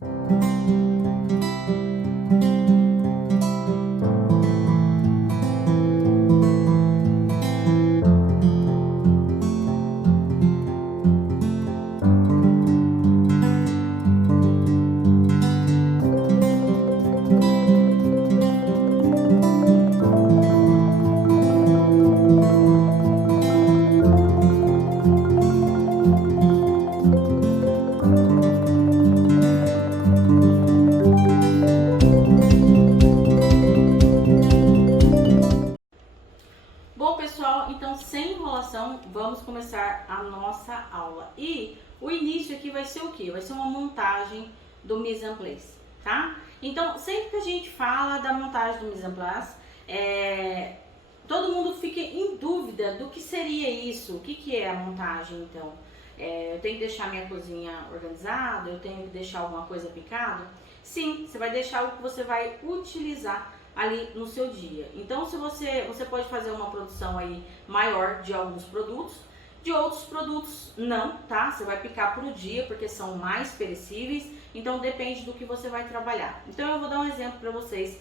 Bom, pessoal, então sem enrolação, vamos começar a nossa aula. E o início aqui vai ser o quê? Vai ser uma montagem do mise en place, tá? Então, sempre que a gente fala da montagem do mise en place, todo mundo fica em dúvida do que seria isso, o que é a montagem, então. Eu tenho que deixar minha cozinha organizada, eu tenho que deixar alguma coisa picada? Sim, você vai deixar o que você vai utilizar ali no seu dia. Então, se você pode fazer uma produção aí maior de alguns produtos, de outros produtos não, tá? Você vai picar por dia porque são mais perecíveis, então depende do que você vai trabalhar. Então, eu vou dar um exemplo para vocês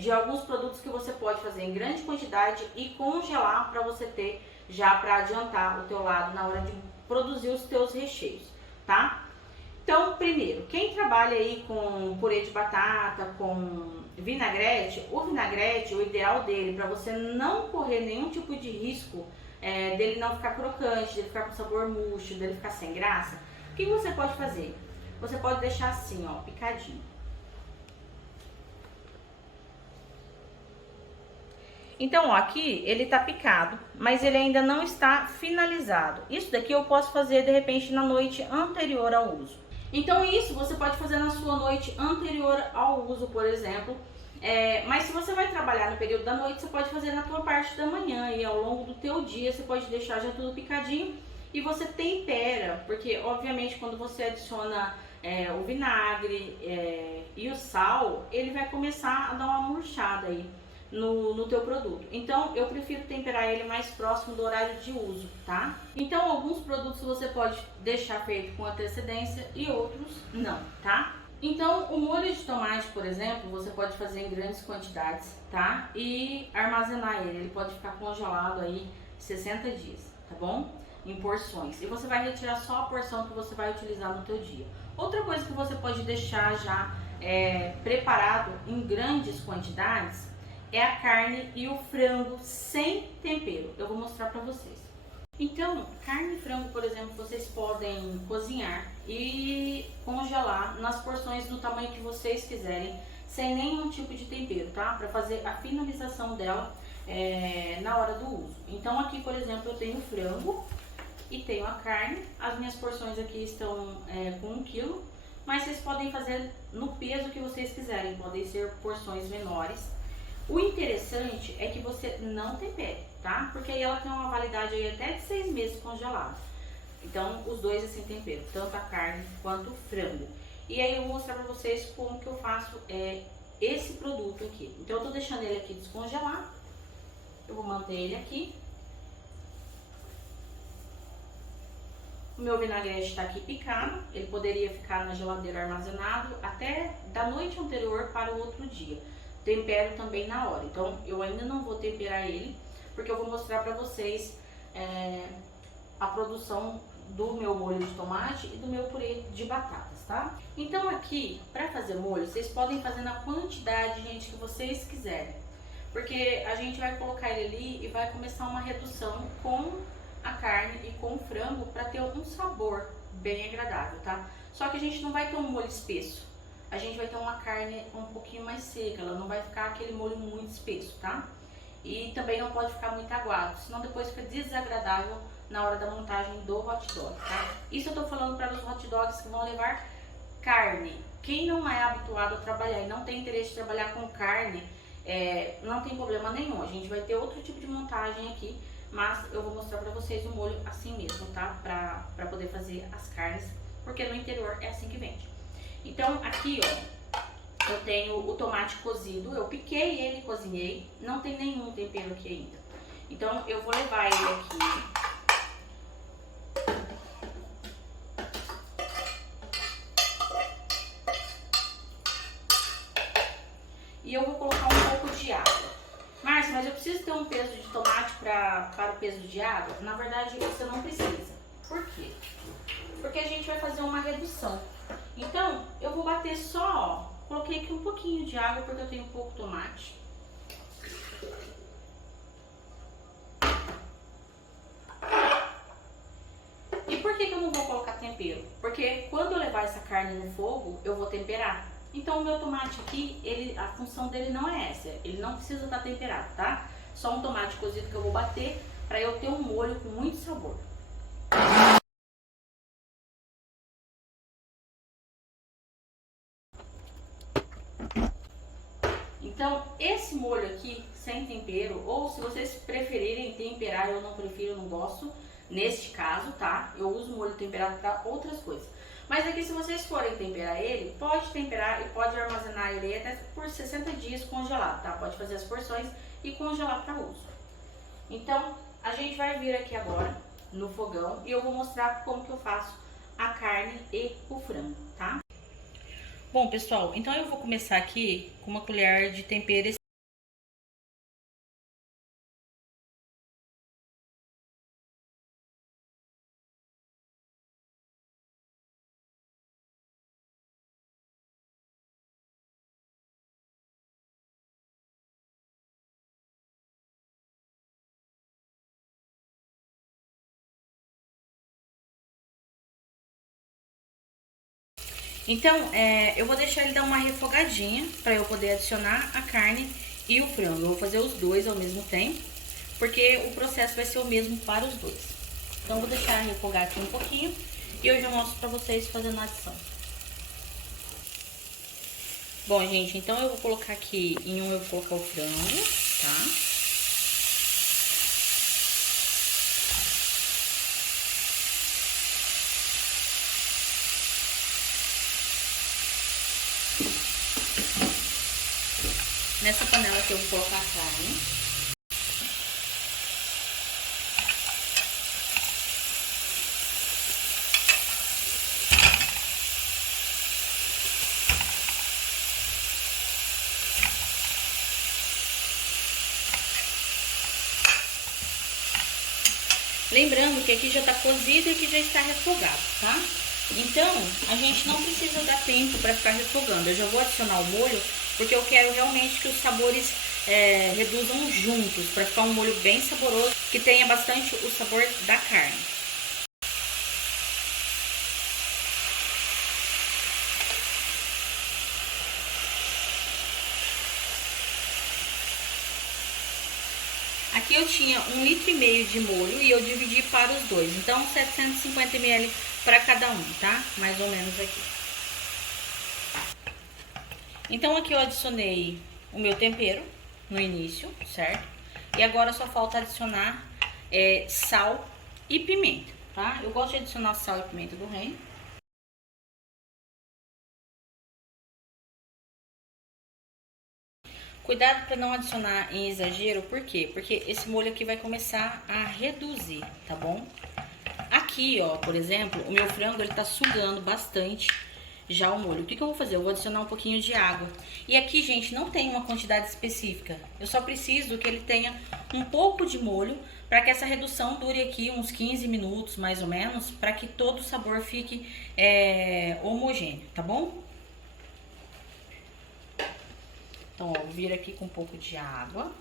de alguns produtos que você pode fazer em grande quantidade e congelar para você ter já para adiantar o teu lado na hora de produzir os teus recheios, tá? Então, primeiro, quem trabalha aí com purê de batata, com vinagrete, o ideal dele, para você não correr nenhum tipo de risco dele não ficar crocante, dele ficar com sabor murcho, dele ficar sem graça, o que você pode fazer? Você pode deixar assim, ó, picadinho. Então, ó, aqui ele tá picado, mas ele ainda não está finalizado. Isso daqui eu posso fazer, de repente, na noite anterior ao uso. Então, isso você pode fazer na sua noite anterior ao uso, por exemplo. Mas se você vai trabalhar no período da noite, você pode fazer na tua parte da manhã e ao longo do teu dia você pode deixar já tudo picadinho e você tempera, porque obviamente quando você adiciona o vinagre e o sal, ele vai começar a dar uma murchada aí no teu produto. Então eu prefiro temperar ele mais próximo do horário de uso, tá? Então alguns produtos você pode deixar feito com antecedência e outros não, tá? Então o molho de tomate, por exemplo, você pode fazer em grandes quantidades, tá? E armazenar ele pode ficar congelado aí 60 dias, tá bom? Em porções. E você vai retirar só a porção que você vai utilizar no teu dia. Outra coisa que você pode deixar já preparado em grandes quantidades é a carne e o frango sem tempero. Eu vou mostrar pra vocês. Então, carne e frango, por exemplo, vocês podem cozinhar e congelar nas porções do tamanho que vocês quiserem, sem nenhum tipo de tempero, tá? Pra fazer a finalização dela na hora do uso. Então aqui, por exemplo, eu tenho frango e tenho a carne. As minhas porções aqui estão com 1 kg, mas vocês podem fazer no peso que vocês quiserem, podem ser porções menores. O interessante é que você não tempere, tá? Porque aí ela tem uma validade aí até de 6 meses congelado. Então, os dois assim tempero, tanto a carne quanto o frango. E aí eu vou mostrar pra vocês como que eu faço esse produto aqui. Então, eu tô deixando ele aqui descongelar. Eu vou manter ele aqui. O meu vinagrete tá aqui picado. Ele poderia ficar na geladeira armazenado até da noite anterior para o outro dia. Tempero também na hora. Então, eu ainda não vou temperar ele, porque eu vou mostrar pra vocês a produção do meu molho de tomate e do meu purê de batatas, tá? Então, aqui, pra fazer molho, vocês podem fazer na quantidade, gente, que vocês quiserem. Porque a gente vai colocar ele ali e vai começar uma redução com a carne e com o frango pra ter um sabor bem agradável, tá? Só que a gente não vai ter um molho espesso. A gente vai ter uma carne um pouquinho mais seca, ela não vai ficar aquele molho muito espesso, tá? E também não pode ficar muito aguado, senão depois fica desagradável na hora da montagem do hot dog, tá? Isso eu tô falando para os hot dogs que vão levar carne. Quem não é habituado a trabalhar e não tem interesse de trabalhar com carne, não tem problema nenhum. A gente vai ter outro tipo de montagem aqui, mas eu vou mostrar para vocês o molho assim mesmo, tá? Pra poder fazer as carnes, porque no interior é assim que vende. Então, aqui, ó, eu tenho o tomate cozido, eu piquei ele, cozinhei, não tem nenhum tempero aqui ainda. Então, eu vou levar ele aqui e eu vou colocar um pouco de água. Márcia, mas eu preciso ter um peso de tomate para o peso de água? Na verdade, você não precisa. Por quê? Porque a gente vai fazer uma redução. Então, eu vou bater só, ó, coloquei aqui um pouquinho de água porque eu tenho pouco tomate. E por que eu não vou colocar tempero? Porque quando eu levar essa carne no fogo, eu vou temperar. Então o meu tomate aqui, a função dele não é essa, ele não precisa estar temperado, tá? Só um tomate cozido que eu vou bater para eu ter um molho com muito sabor. Então esse molho aqui, sem tempero, ou se vocês preferirem temperar, eu não prefiro, eu não gosto, neste caso, tá? Eu uso molho temperado para outras coisas. Mas aqui, se vocês forem temperar ele, pode temperar e pode armazenar ele até por 60 dias congelado, tá? Pode fazer as porções e congelar para uso. Então, a gente vai vir aqui agora no fogão e eu vou mostrar como que eu faço a carne e o frango, tá? Bom, pessoal, então eu vou começar aqui com uma colher de tempero. Então, eu vou deixar ele dar uma refogadinha para eu poder adicionar a carne e o frango. Eu vou fazer os dois ao mesmo tempo, porque o processo vai ser o mesmo para os dois. Então, eu vou deixar refogar aqui um pouquinho e eu já mostro para vocês fazendo a adição. Bom, gente, então eu vou colocar aqui, em um eu vou colocar o frango, tá? Nessa panela que eu vou colocar a carne. Lembrando que aqui já tá cozido e que já está refogado, tá? Então, a gente não precisa dar tempo para ficar refogando. Eu já vou adicionar o molho, porque eu quero realmente que os sabores reduzam juntos, para ficar um molho bem saboroso, que tenha bastante o sabor da carne. Aqui eu tinha 1,5 litro de molho e eu dividi para os dois, então 750 ml para cada um, tá? Mais ou menos aqui. Então aqui eu adicionei o meu tempero no início, certo? E agora só falta adicionar sal e pimenta, tá? Eu gosto de adicionar sal e pimenta do reino. Cuidado para não adicionar em exagero, por quê? Porque esse molho aqui vai começar a reduzir, tá bom? Aqui, ó, por exemplo, o meu frango, ele tá sugando bastante já o molho. O que que eu vou fazer? Eu vou adicionar um pouquinho de água. E aqui, gente, não tem uma quantidade específica. Eu só preciso que ele tenha um pouco de molho para que essa redução dure aqui uns 15 minutos, mais ou menos, para que todo o sabor fique homogêneo, tá bom? Então, ó, vou vir aqui com um pouco de água,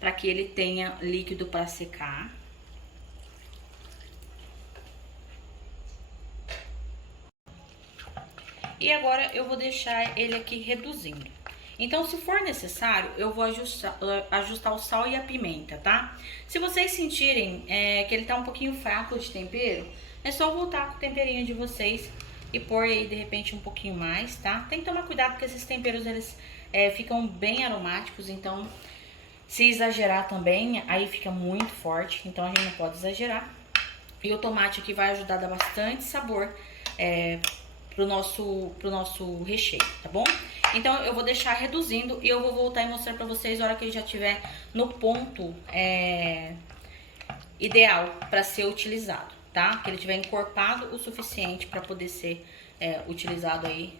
para que ele tenha líquido para secar. E agora eu vou deixar ele aqui reduzindo. Então, se for necessário, eu vou ajustar o sal e a pimenta, tá? Se vocês sentirem que ele tá um pouquinho fraco de tempero, é só voltar com o temperinho de vocês e pôr aí, de repente, um pouquinho mais, tá? Tem que tomar cuidado porque esses temperos, eles ficam bem aromáticos, então se exagerar também, aí fica muito forte, então a gente não pode exagerar. E o tomate aqui vai ajudar a dar bastante sabor pro nosso recheio, tá bom? Então eu vou deixar reduzindo e eu vou voltar e mostrar pra vocês na hora que ele já estiver no ponto ideal para ser utilizado, tá? Que ele estiver encorpado o suficiente para poder ser utilizado aí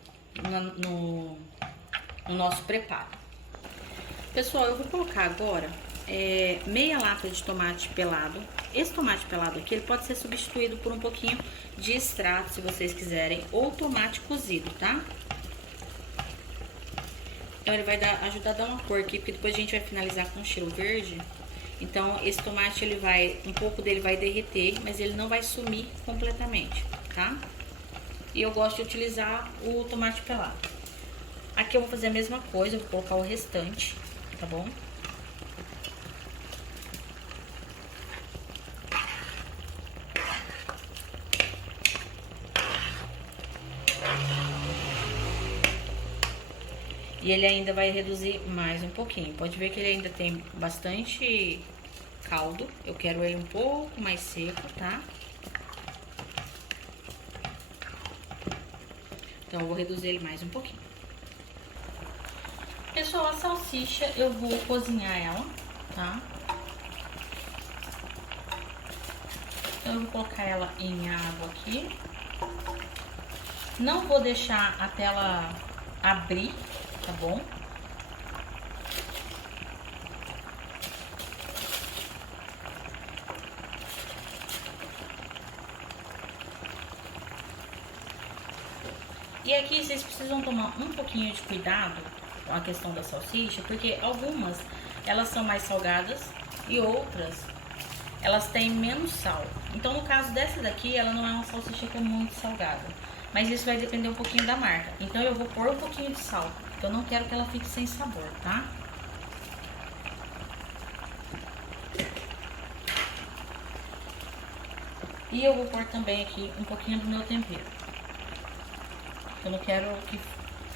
no nosso preparo. Pessoal, eu vou colocar agora meia lata de tomate pelado. Esse tomate pelado aqui, ele pode ser substituído por um pouquinho de extrato, se vocês quiserem, ou tomate cozido, tá? Então ele vai ajudar a dar uma cor aqui, porque depois a gente vai finalizar com cheiro verde. Então esse tomate, um pouco dele vai derreter, mas ele não vai sumir completamente, tá? E eu gosto de utilizar o tomate pelado. Aqui eu vou fazer a mesma coisa, eu vou colocar o restante, tá bom? E ele ainda vai reduzir mais um pouquinho. Pode ver que ele ainda tem bastante caldo. Eu quero ele um pouco mais seco, tá? Então, eu vou reduzir ele mais um pouquinho. Pessoal, a salsicha eu vou cozinhar ela, tá? Então, eu vou colocar ela em água aqui. Não vou deixar até ela abrir, tá bom? E aqui vocês precisam tomar um pouquinho de cuidado com a questão da salsicha, porque algumas elas são mais salgadas e outras elas têm menos sal. Então no caso dessa daqui, ela não é uma salsicha que é muito salgada, mas isso vai depender um pouquinho da marca. Então eu vou pôr um pouquinho de sal, porque eu não quero que ela fique sem sabor, tá? E eu vou pôr também aqui um pouquinho do meu tempero. Eu não quero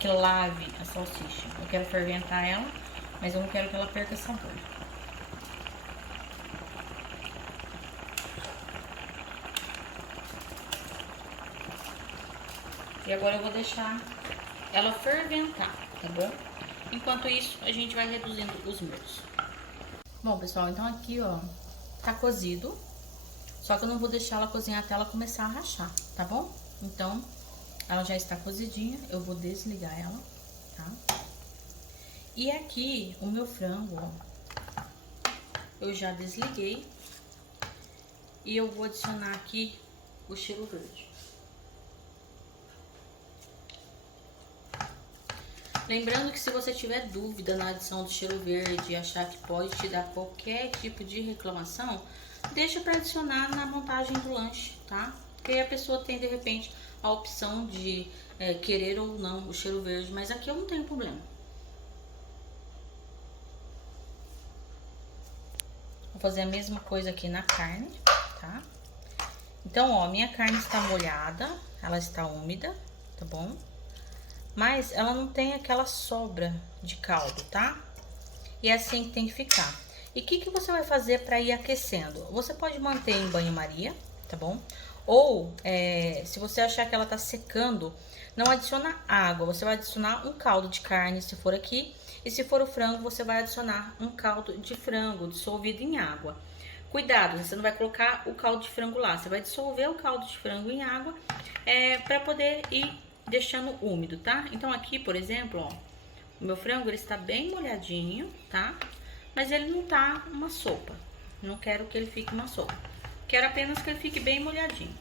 que lave a salsicha. Eu quero ferventar ela, mas eu não quero que ela perca sabor. E agora eu vou deixar ela ferventar, tá bom? Enquanto isso, a gente vai reduzindo os molhos. Bom, pessoal, então aqui, ó, tá cozido. Só que eu não vou deixar ela cozinhar até ela começar a rachar, tá bom? Então, ela já está cozidinha, eu vou desligar ela, tá? E aqui, o meu frango, ó, eu já desliguei. E eu vou adicionar aqui o cheiro verde. Lembrando que se você tiver dúvida na adição do cheiro verde e achar que pode te dar qualquer tipo de reclamação, deixa para adicionar na montagem do lanche, tá? Porque aí a pessoa tem, de repente, a opção de querer ou não o cheiro verde, mas aqui eu não tenho problema. Vou fazer a mesma coisa aqui na carne, tá? Então, ó, minha carne está molhada, ela está úmida, tá bom? Mas ela não tem aquela sobra de caldo, tá? E é assim que tem que ficar. E o que você vai fazer para ir aquecendo? Você pode manter em banho-maria, tá bom? Ou, se você achar que ela tá secando, não adiciona água. Você vai adicionar um caldo de carne, se for aqui. E se for o frango, você vai adicionar um caldo de frango dissolvido em água. Cuidado, você não vai colocar o caldo de frango lá. Você vai dissolver o caldo de frango em água para poder ir deixando úmido, tá? Então aqui, por exemplo, ó, o meu frango ele está bem molhadinho, tá? Mas ele não tá uma sopa. Não quero que ele fique uma sopa. Quero apenas que ele fique bem molhadinho.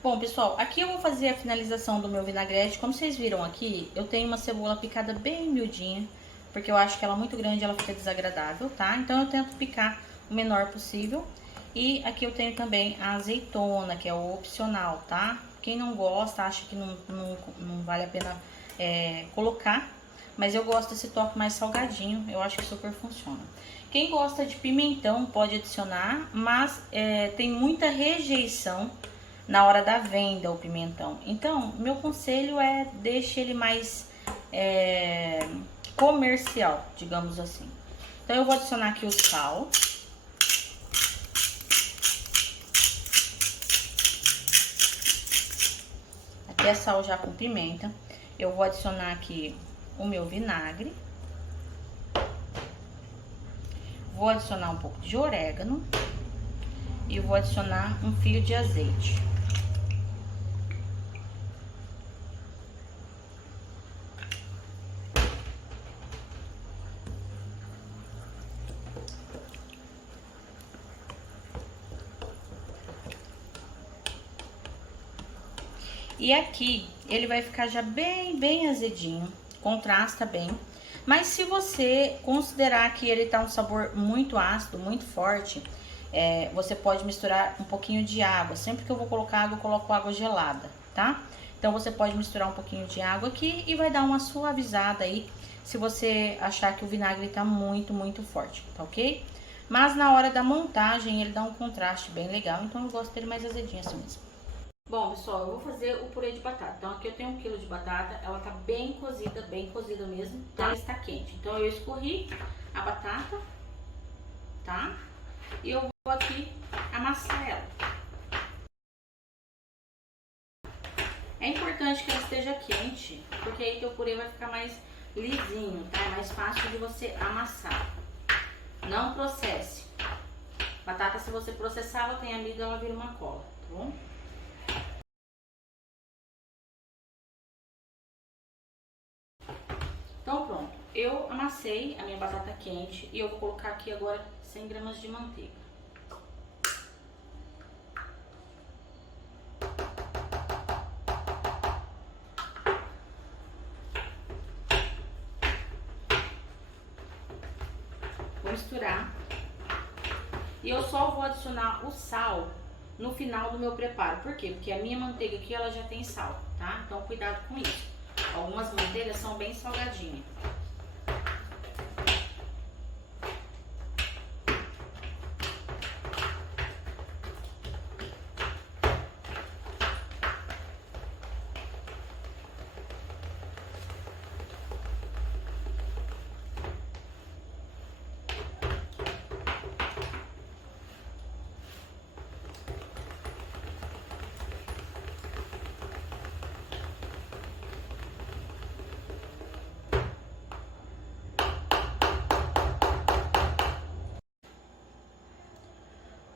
Bom, pessoal, aqui eu vou fazer a finalização do meu vinagrete. Como vocês viram aqui, eu tenho uma cebola picada bem miudinha, porque eu acho que ela muito grande, ela fica desagradável, tá? Então eu tento picar o menor possível. E aqui eu tenho também a azeitona, que é o opcional, tá? Quem não gosta, acha que não vale a pena colocar, mas eu gosto desse toque mais salgadinho, eu acho que super funciona. Quem gosta de pimentão pode adicionar, mas tem muita rejeição na hora da venda o pimentão. Então, meu conselho é deixe ele mais comercial, digamos assim. Então, eu vou adicionar aqui o sal. Aqui é sal já com pimenta. Eu vou adicionar aqui o meu vinagre. Vou adicionar um pouco de orégano. E vou adicionar um fio de azeite. E aqui ele vai ficar já bem azedinho, contrasta bem. Mas se você considerar que ele tá um sabor muito ácido, muito forte, você pode misturar um pouquinho de água. Sempre que eu vou colocar água, eu coloco água gelada, tá? Então você pode misturar um pouquinho de água aqui e vai dar uma suavizada aí, se você achar que o vinagre tá muito forte, tá ok? Mas na hora da montagem ele dá um contraste bem legal, então eu gosto dele mais azedinho assim mesmo. Bom, pessoal, eu vou fazer o purê de batata. Então aqui eu tenho 1 quilo de batata, ela tá bem cozida mesmo, tá? Ela está quente. Então eu escorri a batata, tá? E eu vou aqui amassar ela. É importante que ela esteja quente, porque aí teu purê vai ficar mais lisinho, tá? É mais fácil de você amassar. Não processe. Batata, se você processar, ela tem amido, ela vira uma cola, tá bom? Então pronto, eu amassei a minha batata quente e eu vou colocar aqui agora 100 gramas de manteiga. Vou misturar. E eu só vou adicionar o sal no final do meu preparo. Por quê? Porque a minha manteiga aqui, ela já tem sal, tá? Então cuidado com isso. Algumas manteigas são bem salgadinhas.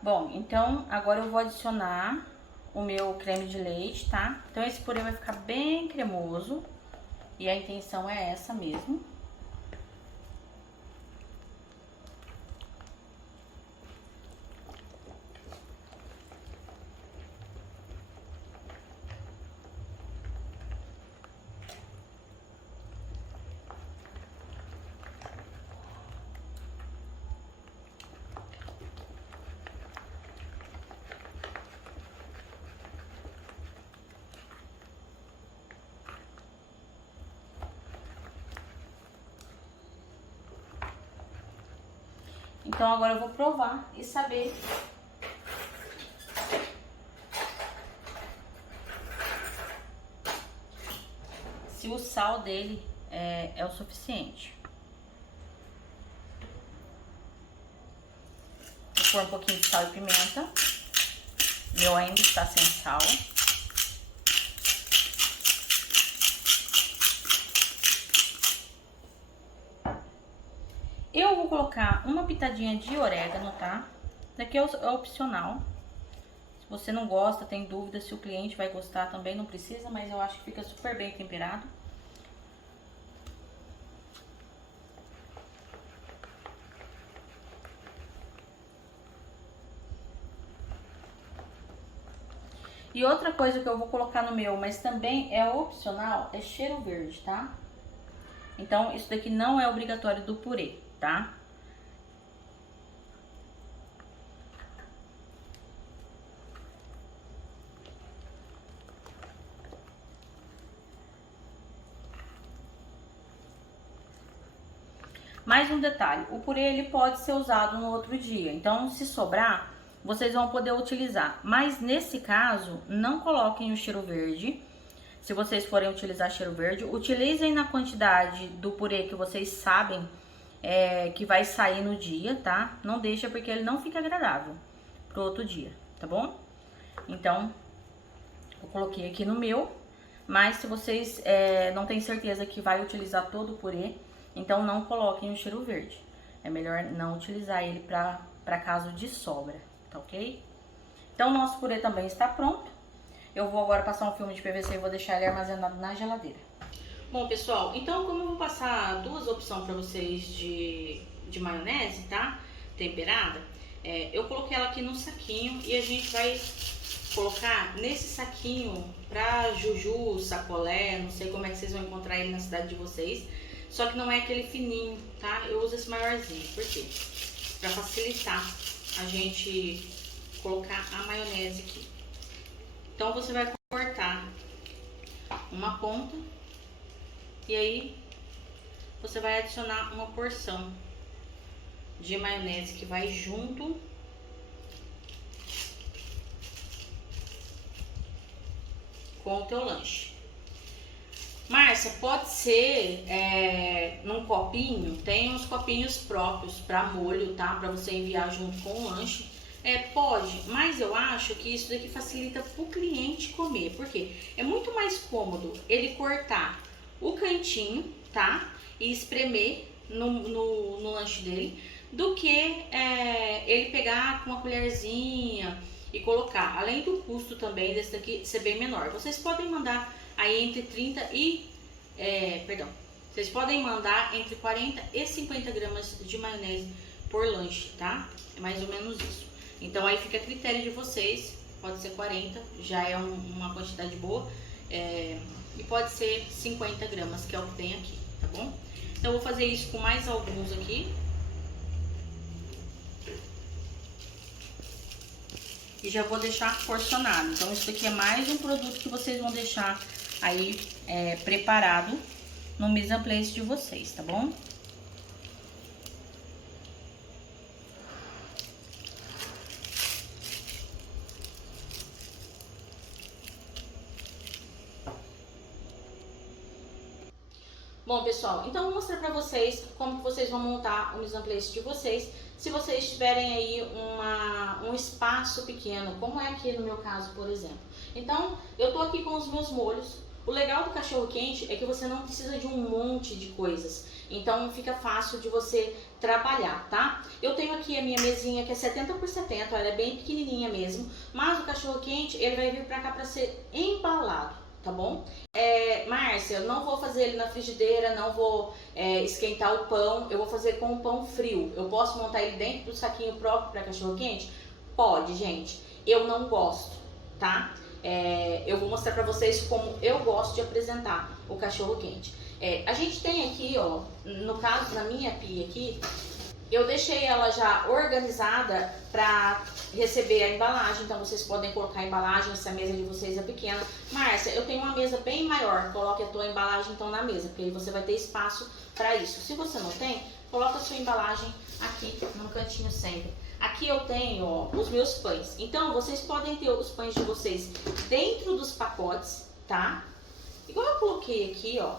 Bom, então agora eu vou adicionar o meu creme de leite, tá? Então esse purê vai ficar bem cremoso e a intenção é essa mesmo. Então agora eu vou provar e saber se o sal dele é o suficiente. Vou pôr um pouquinho de sal e pimenta. Meu ainda está sem sal. Eu vou colocar uma pitadinha de orégano, tá? Daqui é opcional. Se você não gosta, tem dúvida se o cliente vai gostar também, não precisa, mas eu acho que fica super bem temperado. E outra coisa que eu vou colocar no meu, mas também é opcional, é cheiro verde, tá? Então, isso daqui não é obrigatório do purê, tá? Mais um detalhe, o purê ele pode ser usado no outro dia, então se sobrar, vocês vão poder utilizar. Mas nesse caso, não coloquem o cheiro verde. Se vocês forem utilizar cheiro verde, utilizem na quantidade do purê que vocês sabem que vai sair no dia, tá? Não deixa porque ele não fica agradável pro outro dia, tá bom? Então, eu coloquei aqui no meu, mas se vocês não têm certeza que vai utilizar todo o purê, então não coloquem o cheiro verde. É melhor não utilizar ele para caso de sobra, tá ok? Então, o nosso purê também está pronto. Eu vou agora passar um filme de PVC e vou deixar ele armazenado na geladeira. Bom, pessoal, então como eu vou passar duas opções para vocês de maionese, tá? Temperada. Eu coloquei ela aqui num saquinho e a gente vai colocar nesse saquinho pra juju, sacolé, não sei como é que vocês vão encontrar ele na cidade de vocês. Só que não é aquele fininho, tá? Eu uso esse maiorzinho. Por quê? Pra facilitar a gente colocar a maionese aqui. Então você vai cortar uma ponta e aí você vai adicionar uma porção de maionese que vai junto com o teu lanche. Márcia, pode ser num copinho, tem uns copinhos próprios para molho, tá? Para você enviar junto com o lanche. Pode, mas eu acho que isso daqui facilita pro cliente comer, porque é muito mais cômodo ele cortar o cantinho, tá? E espremer no lanche dele, do que ele pegar com uma colherzinha e colocar. Além do custo também desse daqui ser bem menor. Vocês podem mandar aí entre 30 e... vocês podem mandar entre 40 e 50 gramas de maionese por lanche, tá? É mais ou menos isso. Então aí fica a critério de vocês. Pode ser 40, já é uma quantidade boa. E pode ser 50 gramas, que é o que tem aqui, tá bom? Então eu vou fazer isso com mais alguns aqui. E já vou deixar porcionado. Então isso aqui é mais um produto que vocês vão deixar aí preparado no mise en place de vocês, tá bom? Bom, pessoal, então eu vou mostrar pra vocês como que vocês vão montar o mise en place de vocês. Se vocês tiverem aí um espaço pequeno, como é aqui no meu caso, por exemplo. Então, eu tô aqui com os meus molhos. O legal do cachorro quente é que você não precisa de um monte de coisas. Então, fica fácil de você trabalhar, tá? Eu tenho aqui a minha mesinha que é 70 por 70, ela é bem pequenininha mesmo. Mas o cachorro quente, ele vai vir pra cá pra ser embalado, tá bom? Márcia, eu não vou fazer ele na frigideira, não vou esquentar o pão, eu vou fazer com o pão frio. Eu posso montar ele dentro do saquinho próprio para cachorro quente? Pode, gente. Eu não gosto, tá? Eu vou mostrar pra vocês como eu gosto de apresentar o cachorro quente. A gente tem aqui, ó, no caso, na minha pia aqui, eu deixei ela já organizada para receber a embalagem, então vocês podem colocar a embalagem se a mesa de vocês é pequena. Márcia, eu tenho uma mesa bem maior, coloque a tua embalagem então na mesa, porque aí você vai ter espaço para isso. Se você não tem, coloca a sua embalagem aqui no cantinho sempre. Aqui eu tenho, ó, os meus pães, então vocês podem ter os pães de vocês dentro dos pacotes, tá? Igual eu coloquei aqui, ó.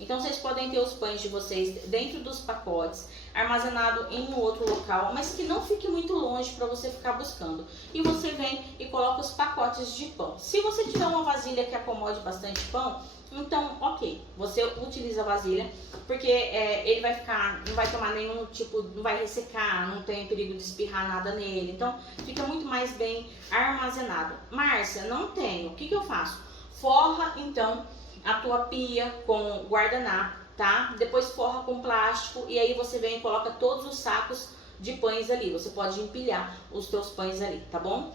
Então vocês podem ter os pães de vocês dentro dos pacotes, armazenado em um outro local, mas que não fique muito longe para você ficar buscando. E você vem e coloca os pacotes de pão. Se você tiver uma vasilha que acomode bastante pão, então ok, você utiliza a vasilha, porque ele vai ficar, não vai tomar nenhum tipo, não vai ressecar, não tem perigo de espirrar nada nele, então fica muito mais bem armazenado. Márcia, não tenho, o que eu faço? Forra então a tua pia com guardanapo, tá? Depois forra com plástico e aí você vem e coloca todos os sacos de pães ali. Você pode empilhar os teus pães ali, tá bom?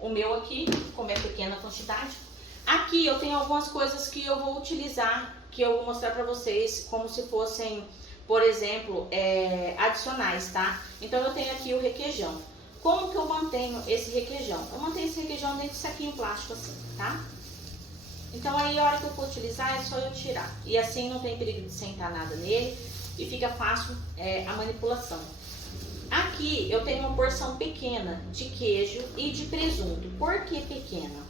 O meu aqui, como é pequena quantidade. Aqui eu tenho algumas coisas que eu vou utilizar, que eu vou mostrar pra vocês como se fossem, por exemplo, adicionais, tá? Então eu tenho aqui o requeijão. Como que eu mantenho esse requeijão? Eu mantenho esse requeijão dentro de saquinho plástico assim, tá? Então aí a hora que eu for utilizar é só eu tirar. E assim não tem perigo de sentar nada nele e fica fácil a manipulação. Aqui eu tenho uma porção pequena de queijo e de presunto. Por que pequena?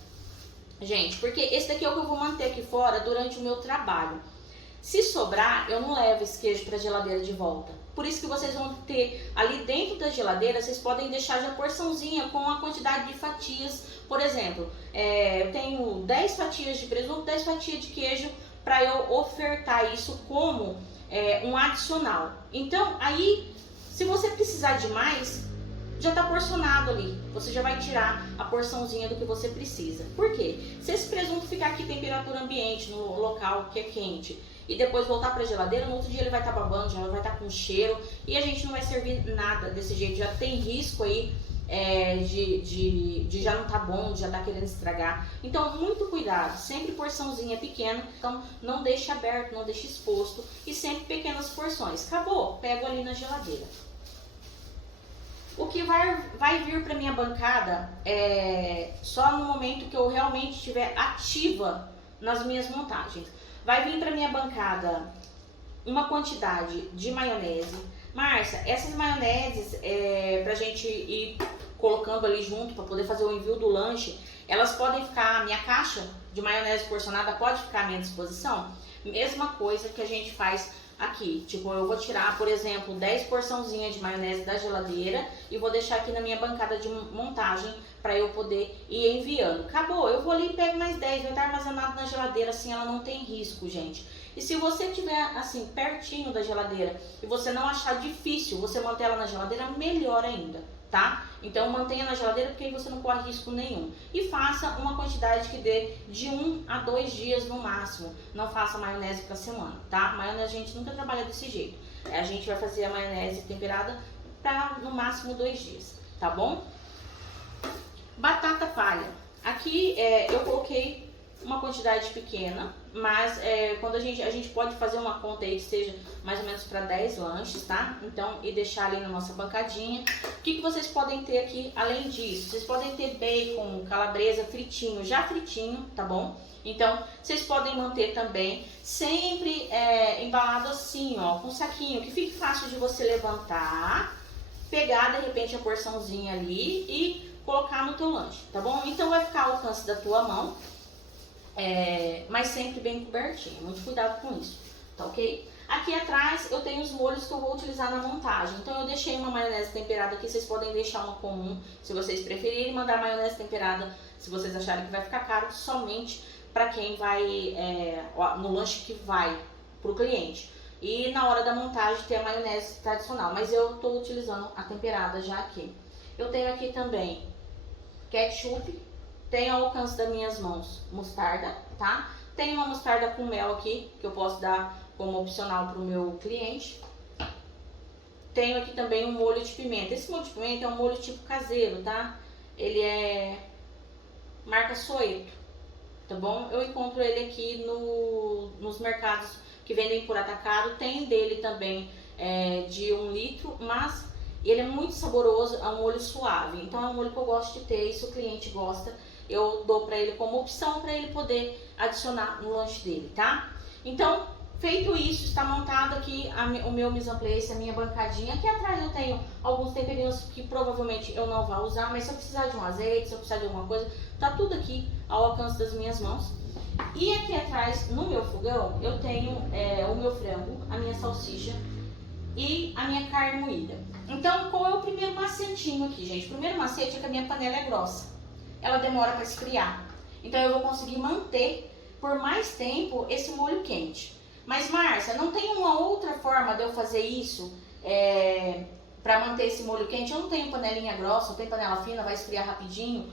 Gente, porque esse daqui é o que eu vou manter aqui fora durante o meu trabalho. Se sobrar, eu não levo esse queijo para a geladeira de volta. Por isso que vocês vão ter ali dentro da geladeira, vocês podem deixar já porçãozinha com a quantidade de fatias. Por exemplo, eu tenho 10 fatias de presunto, 10 fatias de queijo para eu ofertar isso como um adicional. Então, aí, se você precisar de mais, já está porcionado ali. Você já vai tirar a porçãozinha do que você precisa. Por quê? Se esse presunto ficar aqui temperatura ambiente, no local que é quente, e depois voltar para a geladeira, no outro dia ele vai estar babando, já vai estar com cheiro, e a gente não vai servir nada desse jeito. Já tem risco aí de já não tá bom, de já tá querendo estragar. Então, muito cuidado, sempre porçãozinha pequena, então não deixe aberto, não deixe exposto, e sempre pequenas porções. Acabou, pego ali na geladeira. O que vai vir para minha bancada só no momento que eu realmente estiver ativa nas minhas montagens. Vai vir para minha bancada uma quantidade de maionese. Márcia, essas maioneses pra gente ir colocando ali junto para poder fazer o envio do lanche, elas podem ficar, minha caixa de maionese porcionada pode ficar à minha disposição? Mesma coisa que a gente faz aqui, tipo, eu vou tirar, por exemplo, 10 porçãozinhas de maionese da geladeira e vou deixar aqui na minha bancada de montagem para eu poder ir enviando. Acabou, eu vou ali e pego mais 10, vai estar armazenado na geladeira, assim ela não tem risco, gente. E se você tiver assim, pertinho da geladeira e você não achar difícil você manter ela na geladeira, melhor ainda, tá? Então mantenha na geladeira porque aí você não corre risco nenhum. E faça uma quantidade que dê de 1 a 2 dias no máximo. Não faça maionese para semana, tá? Maionese a gente nunca trabalha desse jeito. A gente vai fazer a maionese temperada para no máximo 2 dias, tá bom? Batata palha. Aqui eu coloquei uma quantidade pequena, mas quando a gente pode fazer uma conta aí que seja mais ou menos para 10 lanches, tá? Então, e deixar ali na nossa bancadinha. O que vocês podem ter aqui além disso? Vocês podem ter bacon, calabresa fritinho, já fritinho, tá bom? Então, vocês podem manter também, sempre embalado assim, ó, com saquinho, que fique fácil de você levantar, pegar de repente a porçãozinha ali e colocar no teu lanche, tá bom? Então vai ficar ao alcance da tua mão, mas sempre bem cobertinho, muito cuidado com isso, tá ok? Aqui atrás eu tenho os molhos que eu vou utilizar na montagem, então eu deixei uma maionese temperada aqui, vocês podem deixar uma comum, se vocês preferirem, mandar maionese temperada, se vocês acharem que vai ficar caro, somente para quem vai, no lanche que vai pro cliente. E na hora da montagem tem a maionese tradicional, mas eu tô utilizando a temperada já aqui. Eu tenho aqui também ketchup, tem ao alcance das minhas mãos mostarda, tá? Tem uma mostarda com mel aqui, que eu posso dar como opcional para o meu cliente. Tenho aqui também um molho de pimenta. Esse molho de pimenta é um molho tipo caseiro, tá? Ele é marca Soeto, tá bom? Eu encontro ele aqui nos mercados que vendem por atacado. Tem dele também de 1 litro, mas ele é muito saboroso, é um molho suave. Então é um molho que eu gosto de ter, e se o cliente gosta, eu dou para ele como opção para ele poder adicionar no lanche dele, tá? Então, feito isso, está montado aqui o meu mise en place, a minha bancadinha. Aqui atrás eu tenho alguns temperinhos que provavelmente eu não vou usar, mas se eu precisar de um azeite, se eu precisar de alguma coisa, tá tudo aqui ao alcance das minhas mãos. E aqui atrás, no meu fogão, eu tenho o meu frango, a minha salsicha e a minha carne moída. Então, qual é o primeiro macetinho aqui, gente? O primeiro macete é que a minha panela é grossa. Ela demora para esfriar. Então, eu vou conseguir manter por mais tempo esse molho quente. Mas, Márcia, não tem uma outra forma de eu fazer isso para manter esse molho quente? Eu não tenho panelinha grossa, não tenho panela fina, vai esfriar rapidinho.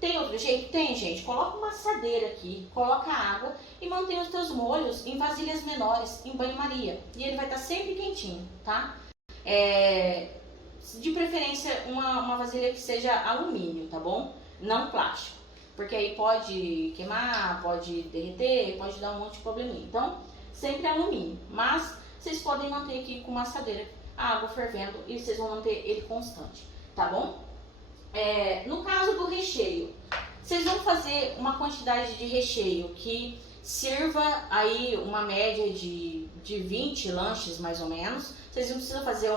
Tem outro jeito? Tem, gente. Coloca uma assadeira aqui, coloca água e mantém os teus molhos em vasilhas menores, em banho-maria. E ele vai estar sempre quentinho, tá? De preferência, uma vasilha que seja alumínio, tá bom? Não plástico. Porque aí pode queimar, pode derreter, pode dar um monte de probleminha. Então, sempre alumínio. Mas vocês podem manter aqui com uma assadeira, a água fervendo, e vocês vão manter ele constante, tá bom? No caso do recheio, vocês vão fazer uma quantidade de recheio que sirva aí uma média de 20 lanches mais ou menos. Vocês não precisam fazer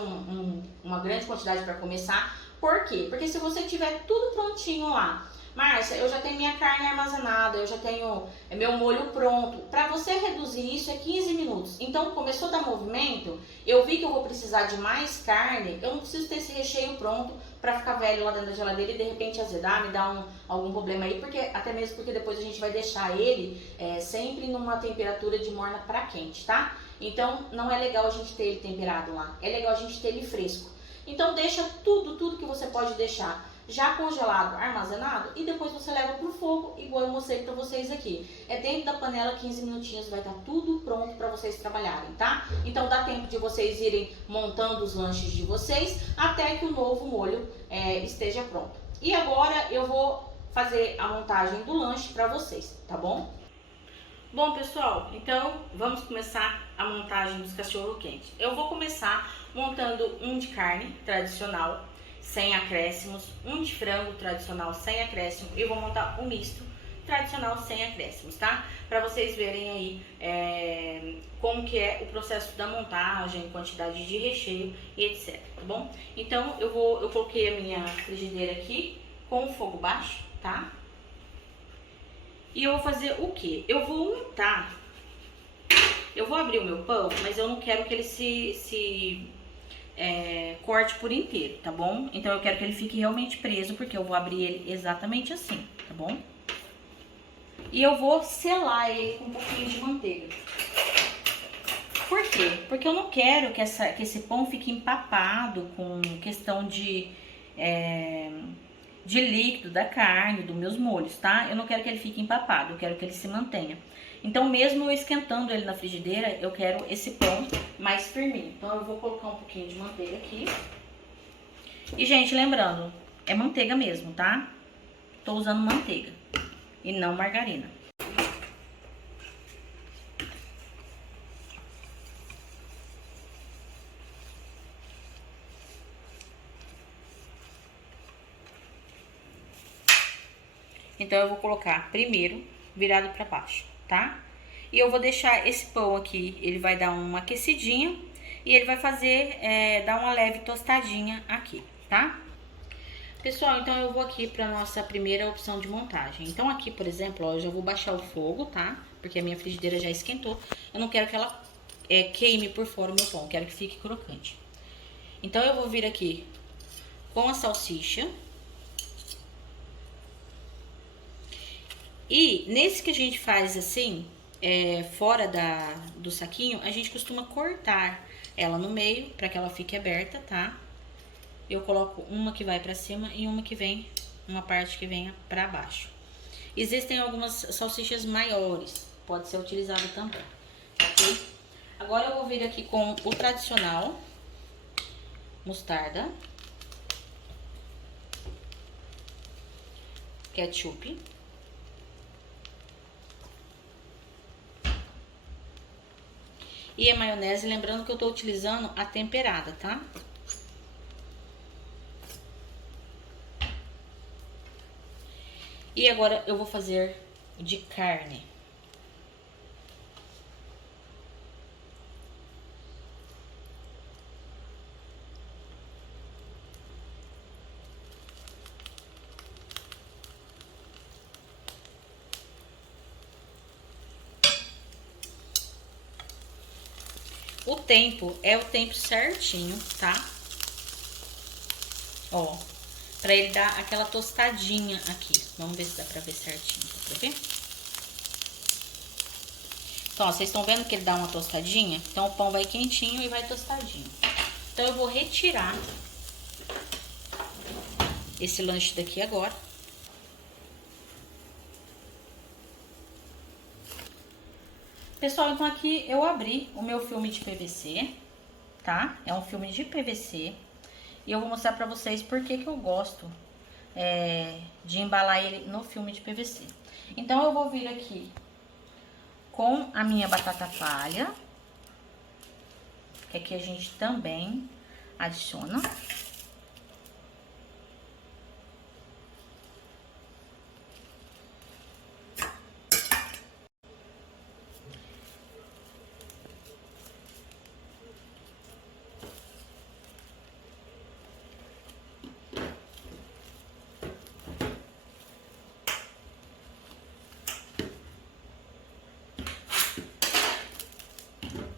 uma grande quantidade para começar. Por quê? Porque se você tiver tudo prontinho lá, Márcia, eu já tenho minha carne armazenada, eu já tenho meu molho pronto. Para você reduzir isso é 15 minutos. Então, começou a dar movimento, eu vi que eu vou precisar de mais carne, eu não preciso ter esse recheio pronto para ficar velho lá dentro da geladeira e de repente azedar, me dar algum problema aí, até mesmo porque depois a gente vai deixar ele sempre numa temperatura de morna para quente, tá? Então, não é legal a gente ter ele temperado lá, é legal a gente ter ele fresco. Então deixa tudo que você pode deixar já congelado, armazenado, e depois você leva pro fogo, igual eu mostrei pra vocês aqui. É dentro da panela, 15 minutinhos, vai estar tudo pronto pra vocês trabalharem, tá? Então dá tempo de vocês irem montando os lanches de vocês, até que o novo molho esteja pronto. E agora eu vou fazer a montagem do lanche pra vocês, tá bom? Bom, pessoal, então vamos começar a montagem dos cachorro-quente. Eu vou começar montando um de carne tradicional, sem acréscimos, um de frango tradicional sem acréscimo, e vou montar um misto tradicional sem acréscimos, tá? Para vocês verem aí como que é o processo da montagem, quantidade de recheio e etc, tá bom? Então eu coloquei a minha frigideira aqui com o fogo baixo, tá? E eu vou fazer o que? Eu vou untar, eu vou abrir o meu pão, mas eu não quero que ele se corte por inteiro, tá bom? Então eu quero que ele fique realmente preso, porque eu vou abrir ele exatamente assim, tá bom? E eu vou selar ele com um pouquinho de manteiga. Por quê? Porque eu não quero que esse pão fique empapado com questão de líquido da carne, dos meus molhos, tá? Eu não quero que ele fique empapado, eu quero que ele se mantenha. Então, mesmo eu esquentando ele na frigideira, eu quero esse pão mais firminho. Então, eu vou colocar um pouquinho de manteiga aqui. E, gente, lembrando, é manteiga mesmo, tá? Tô usando manteiga e não margarina. Então, eu vou colocar primeiro virado para baixo, tá? E eu vou deixar esse pão aqui, ele vai dar uma aquecidinha e ele vai fazer, dar uma leve tostadinha aqui, tá? Pessoal, então eu vou aqui para nossa primeira opção de montagem. Então aqui, por exemplo, ó, eu já vou baixar o fogo, tá? Porque a minha frigideira já esquentou. Eu não quero que ela queime por fora o meu pão, eu quero que fique crocante. Então eu vou vir aqui com a salsicha. E nesse que a gente faz assim, fora do saquinho, a gente costuma cortar ela no meio para que ela fique aberta, tá? Eu coloco uma que vai pra cima e uma que vem, uma parte que venha pra baixo. Existem algumas salsichas maiores, pode ser utilizado também, ok? Agora eu vou vir aqui com o tradicional, mostarda, ketchup, e a maionese, lembrando que eu tô utilizando a temperada, tá? E agora eu vou fazer de carne. O tempo é o tempo certinho, tá? Ó, pra ele dar aquela tostadinha aqui. Vamos ver se dá pra ver certinho, dá pra ver? Então, ó, vocês estão vendo que ele dá uma tostadinha? Então, o pão vai quentinho e vai tostadinho. Então, eu vou retirar esse lanche daqui agora. Pessoal, então aqui eu abri o meu filme de PVC, tá? É um filme de PVC. E eu vou mostrar pra vocês por que eu gosto de embalar ele no filme de PVC. Então, eu vou vir aqui com a minha batata palha, que aqui a gente também adiciona.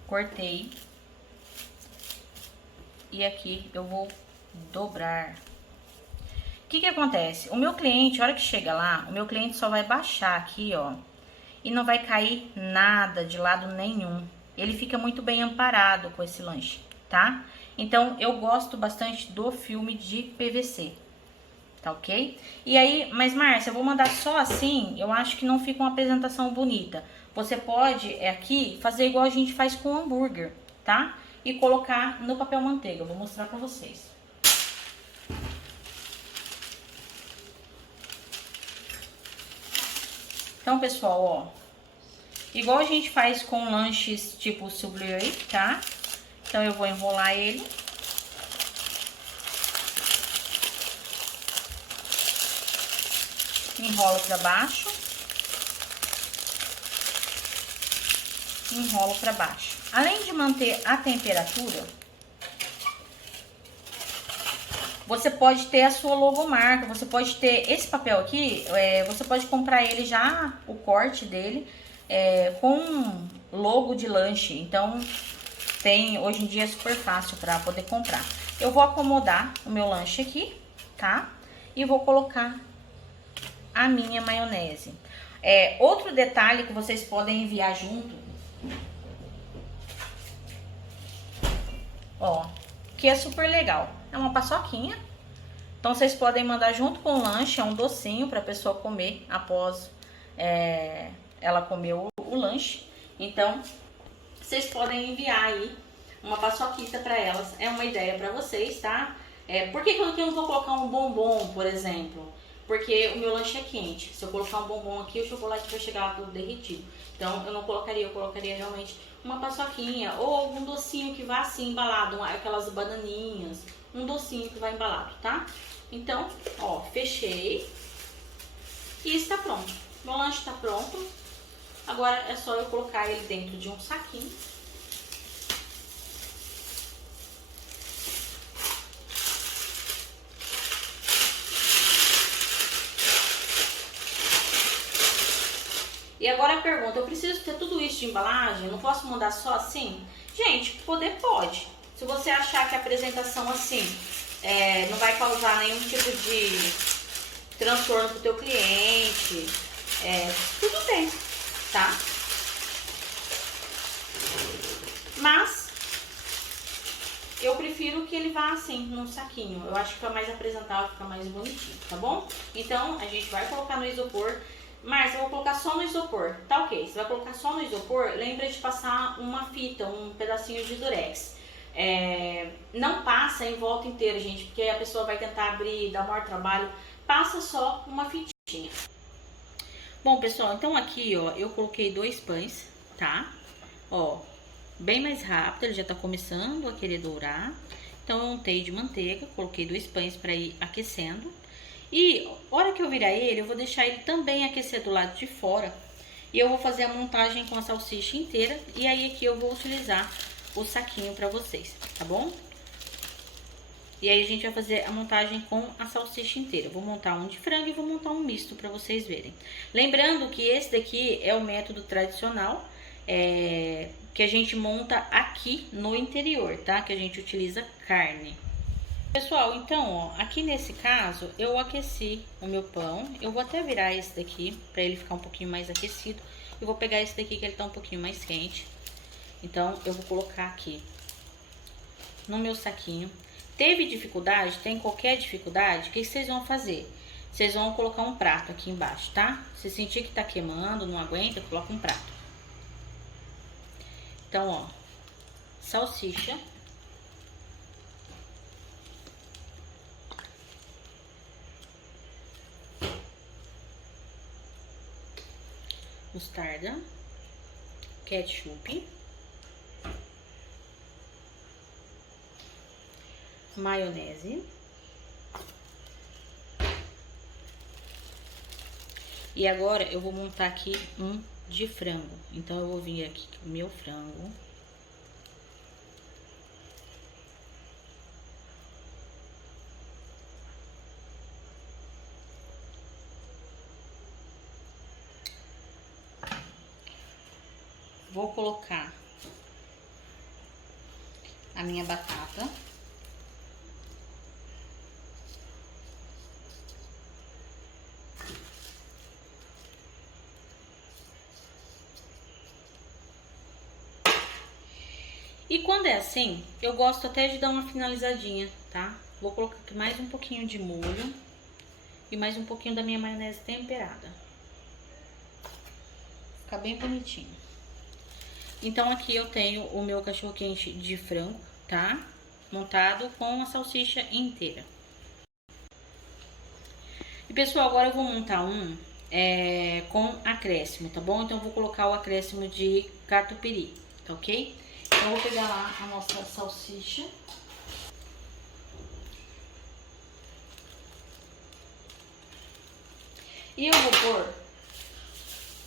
Cortei. E aqui eu vou dobrar. O que acontece? O meu cliente, a hora que chega lá, o meu cliente só vai baixar aqui, ó. E não vai cair nada de lado nenhum. Ele fica muito bem amparado com esse lanche, tá? Então, eu gosto bastante do filme de PVC, tá ok? E aí, mas Márcia, eu vou mandar só assim, eu acho que não fica uma apresentação bonita. Você pode, aqui, fazer igual a gente faz com hambúrguer, tá? E colocar no papel manteiga, eu vou mostrar pra vocês. Então, pessoal, ó, igual a gente faz com lanches tipo soufflé, tá? Então, eu vou enrolar ele. Enrolo pra baixo. Enrolo pra baixo. Além de manter a temperatura, você pode ter a sua logomarca, você pode ter esse papel aqui, você pode comprar ele já, o corte dele, com logo de lanche. Então, hoje em dia é super fácil para poder comprar. Eu vou acomodar o meu lanche aqui, tá? E vou colocar a minha maionese. Outro detalhe que vocês podem enviar junto, ó, que é super legal. É uma paçoquinha. Então, vocês podem mandar junto com o lanche, é um docinho para a pessoa comer após ela comer o lanche. Então, vocês podem enviar aí uma paçoquita para elas. É uma ideia para vocês, tá? Por que eu não vou colocar um bombom, por exemplo? Porque o meu lanche é quente. Se eu colocar um bombom aqui, o chocolate vai chegar todo derretido. Então, eu não colocaria, eu colocaria realmente uma paçoquinha ou algum docinho que vá assim embalado, aquelas bananinhas, um docinho que vai embalado, tá? Então, ó, fechei e está pronto. Meu lanche está pronto. Agora é só eu colocar ele dentro de um saquinho. E agora a pergunta, eu preciso ter tudo isso de embalagem? Eu não posso mandar só assim? Gente, poder pode. Se você achar que a apresentação assim não vai causar nenhum tipo de transtorno pro teu cliente, tudo bem, tá? Mas eu prefiro que ele vá assim, num saquinho. Eu acho que fica mais apresentável, fica mais bonitinho, tá bom? Então, a gente vai colocar no isopor. Márcia, eu vou colocar só no isopor. Tá ok, você vai colocar só no isopor, lembra de passar uma fita, um pedacinho de durex. Não passa em volta inteira, gente, porque a pessoa vai tentar abrir, dar maior trabalho. Passa só uma fitinha. Bom, pessoal, então aqui, ó, eu coloquei 2 pães, tá? Ó, bem mais rápido, ele já tá começando a querer dourar. Então, eu untei de manteiga, coloquei 2 pães para ir aquecendo. E, hora que eu virar ele, eu vou deixar ele também aquecer do lado de fora. E eu vou fazer a montagem com a salsicha inteira. E aí, aqui eu vou utilizar o saquinho pra vocês, tá bom? E aí, a gente vai fazer a montagem com a salsicha inteira. Eu vou montar um de frango e vou montar um misto pra vocês verem. Lembrando que esse daqui é o método tradicional, que a gente monta aqui no interior, tá? Que a gente utiliza carne. Pessoal, então, ó, aqui nesse caso, eu aqueci o meu pão. Eu vou até virar esse daqui, pra ele ficar um pouquinho mais aquecido. Eu vou pegar esse daqui, que ele tá um pouquinho mais quente. Então, eu vou colocar aqui no meu saquinho. Teve dificuldade? Tem qualquer dificuldade? O que vocês vão fazer? Vocês vão colocar um prato aqui embaixo, tá? Se sentir que tá queimando, não aguenta, coloca um prato. Então, ó, salsicha. Mostarda, ketchup, maionese e agora eu vou montar aqui um de frango. Então eu vou vir aqui com o meu frango. Vou colocar a minha batata. E quando é assim, eu gosto até de dar uma finalizadinha, tá? Vou colocar aqui mais um pouquinho de molho e mais um pouquinho da minha maionese temperada. Fica bem bonitinho. Então aqui eu tenho o meu cachorro-quente de frango, tá? Montado com a salsicha inteira. E pessoal, agora eu vou montar com acréscimo, tá bom? Então eu vou colocar o acréscimo de catupiry, tá ok? Então eu vou pegar lá a nossa salsicha. E eu vou pôr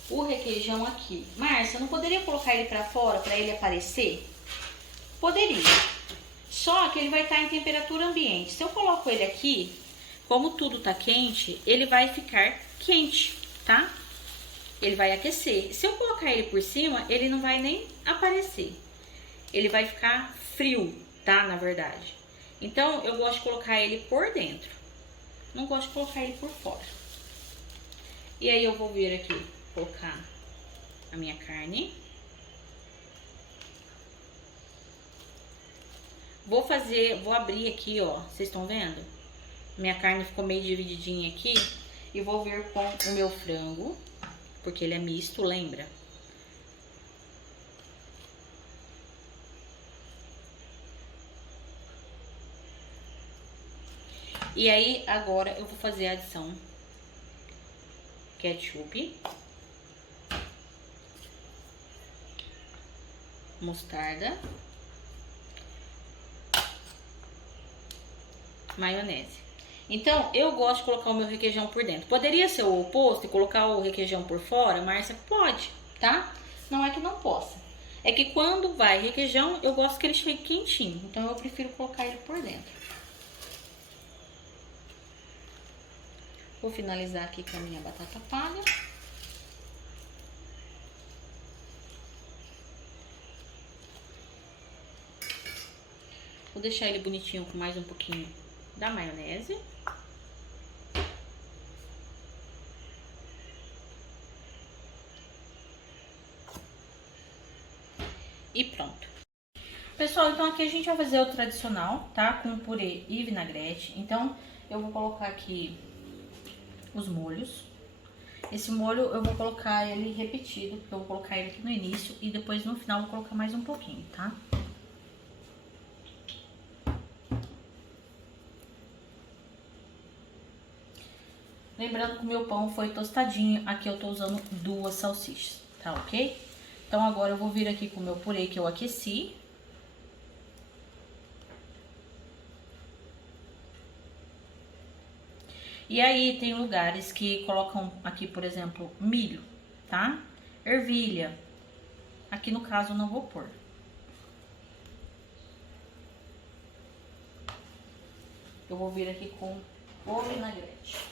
o requeijão aqui. Márcia, não poderia colocar ele pra fora pra ele aparecer? Poderia. Só que ele vai estar em temperatura ambiente. Se eu coloco ele aqui, como tudo tá quente, ele vai ficar quente, tá? Ele vai aquecer. Se eu colocar ele por cima, ele não vai nem aparecer. Ele vai ficar frio, tá? Na verdade. Então, eu gosto de colocar ele por dentro. Não gosto de colocar ele por fora. E aí, eu vou vir aqui, colocar a minha carne. Vou abrir aqui, ó. Vocês estão vendo? Minha carne ficou meio divididinha aqui. E vou vir com o meu frango, porque ele é misto, lembra? E aí, agora eu vou fazer a adição ketchup, mostarda, maionese. Então, eu gosto de colocar o meu requeijão por dentro. Poderia ser o oposto e colocar o requeijão por fora, Márcia? Pode, tá? Não é que não possa. É que quando vai requeijão, eu gosto que ele chegue quentinho. Então, eu prefiro colocar ele por dentro. Vou finalizar aqui com a minha batata palha. Vou deixar ele bonitinho com mais um pouquinho da maionese. E pronto. Pessoal, então aqui a gente vai fazer o tradicional, tá? Com purê e vinagrete. Então, eu vou colocar aqui os molhos. Esse molho eu vou colocar ele repetido, porque eu vou colocar ele aqui no início e depois no final eu vou colocar mais um pouquinho, tá? Lembrando que o meu pão foi tostadinho, aqui eu tô usando 2 salsichas, tá ok? Então agora eu vou vir aqui com o meu purê que eu aqueci. E aí tem lugares que colocam aqui, por exemplo, milho, tá? Ervilha. Aqui no caso eu não vou pôr. Eu vou vir aqui com o vinagrete.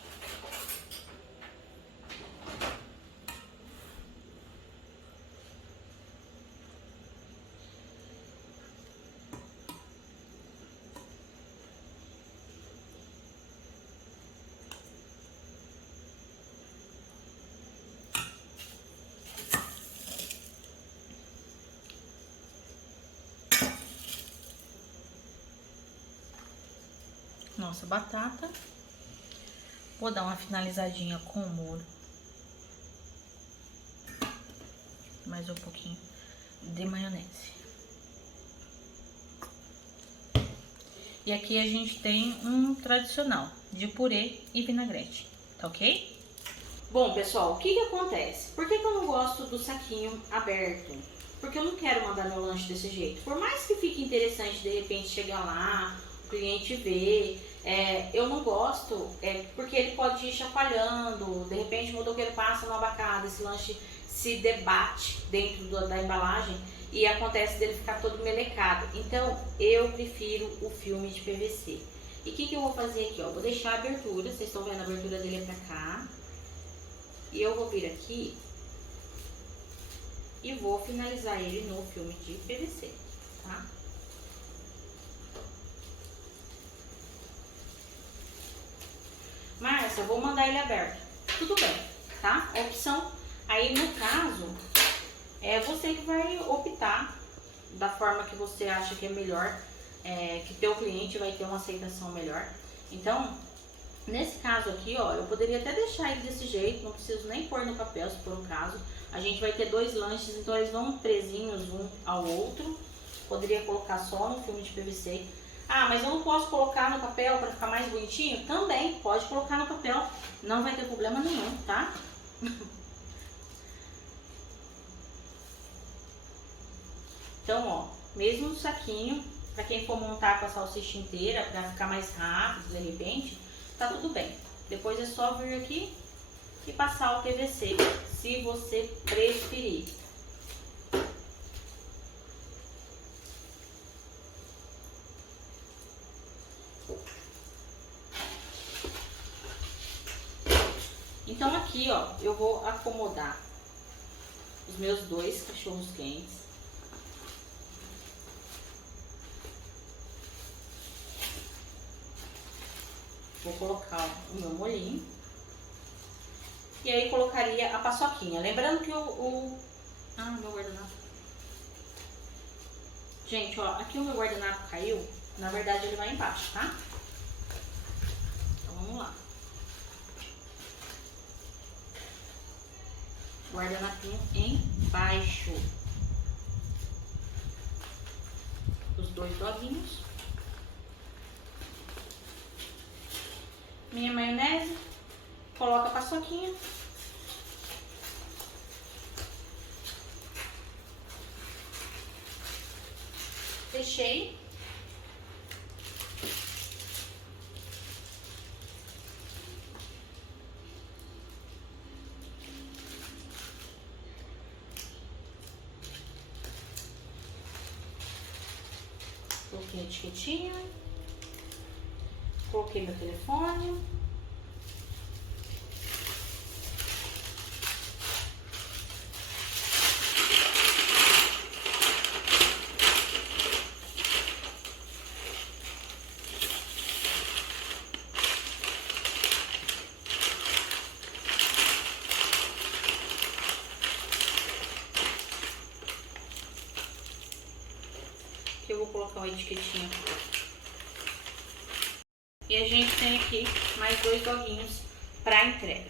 Nossa batata. Vou dar uma finalizadinha com o molho. Mais um pouquinho de maionese. E aqui a gente tem um tradicional de purê e vinagrete, tá ok? Bom, pessoal, o que que acontece? Por que que eu não gosto do saquinho aberto? Porque eu não quero mandar meu lanche desse jeito. Por mais que fique interessante, de repente, chegar lá, o cliente ver, eu não gosto, porque ele pode ir chacoalhando, de repente o motoqueiro passa no abacate, esse lanche se debate dentro da embalagem e acontece dele ficar todo melecado. Então, eu prefiro o filme de PVC. E o que que eu vou fazer aqui, ó? Vou deixar a abertura, vocês estão vendo a abertura dele é pra cá. E eu vou vir aqui e vou finalizar ele no filme de PVC, tá? Márcia, eu vou mandar ele aberto. Tudo bem, tá? A opção, aí no caso, é você que vai optar da forma que você acha que é melhor, que teu cliente vai ter uma aceitação melhor. Então, nesse caso aqui, ó, eu poderia até deixar ele desse jeito, não preciso nem pôr no papel se for o caso. A gente vai ter 2 lanches, então eles vão presinhos um ao outro. Poderia colocar só no filme de PVC. Ah, mas eu não posso colocar no papel para ficar mais bonitinho? Também pode colocar no papel, não vai ter problema nenhum, tá? Então, ó, mesmo no saquinho, para quem for montar com a salsicha inteira, para ficar mais rápido, de repente, tá tudo bem. Depois é só vir aqui e passar o PVC, se você preferir. Então aqui, ó, eu vou acomodar os meus 2 cachorros quentes. Vou colocar o meu molhinho. E aí colocaria a paçoquinha. Lembrando que meu guardanapo. Gente, ó, aqui o meu guardanapo caiu. Na verdade ele vai embaixo, tá? Então vamos lá. Guardanapinho embaixo. Os 2 doguinhos. Minha maionese. Coloca a paçoquinha. Fechei. Coloquei a etiquetinha. Coloquei meu telefone. Eu vou colocar uma etiquetinha. E a gente tem aqui mais 2 doguinhos para entrega.